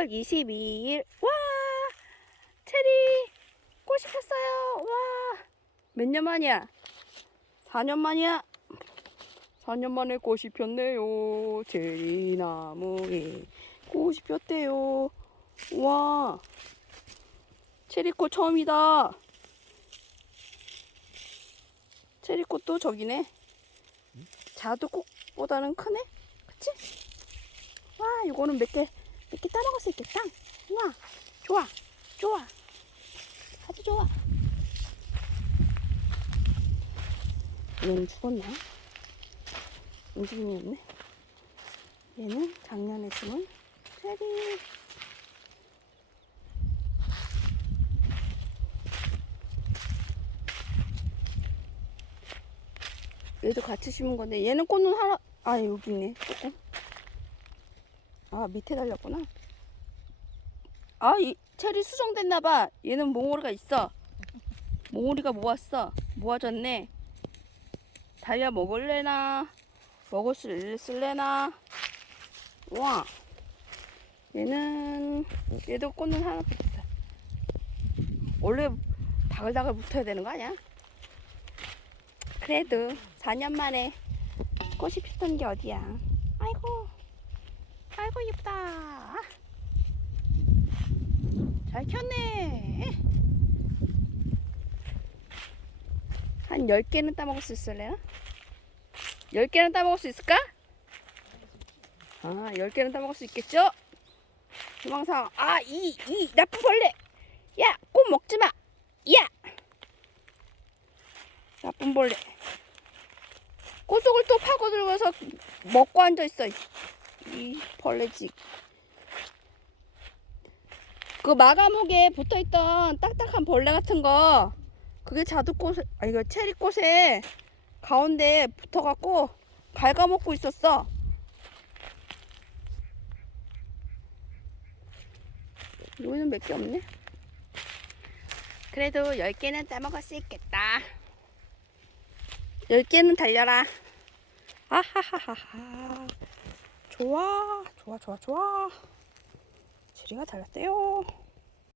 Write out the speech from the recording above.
10월 22일. 와! 체리! 꽃이 폈어요. 와! 몇 년 만이야? 4년 만이야. 4년 만에 꽃이 폈네요. 체리 나무에 꽃이 폈대요. 와! 체리꽃 처음이다. 체리꽃도 저기네. 자두꽃보다는 크네? 그치? 와, 이거는 몇 개, 몇개 따먹을 수 있겠다. 와, 좋아, 좋아. 아주 좋아. 얘는 죽었나? 움직임이 없네. 얘는 작년에 심은 체리. 얘도 같이 심은 건데 얘는 꽃은 하나 아 여기 있네 조금 아 밑에 달렸구나. 아 이 체리 수정됐나봐. 얘는 몽오리가 있어. 몽오리가 모았어. 모아졌네. 달려 먹을래나? 먹을 수 있을래나? 와. 얘는 얘도 꽃은 하나 붙었다. 원래 다글다글 붙어야 되는 거 아니야? 그래도 4년 만에 꽃이 피던 게 어디야. 아이고, 아이고 예쁘다. 잘 켰네. 한 10개는 따먹을 수 있을래나? 10개는 따먹을 수 있을까? 아, 10개는 따먹을 수 있겠죠? 희망상, 아, 이, 이, 나쁜 벌레! 야, 꽃 먹지 마! 야! 나쁜 벌레. 꽃속을 또 파고 들어가서 먹고 앉아 있어. 이 벌레집. 그 마감옥에 붙어 있던 딱딱한 벌레 같은 거, 그게 자두꽃, 아 이거 체리꽃에 가운데 붙어갖고 갉아먹고 있었어. 여기는 몇 개 없네. 그래도 10개는 따먹을 수 있겠다. 10개는 달려라. 아하하하하. 좋아, 좋아, 좋아, 좋아. 지리가 달렸대요.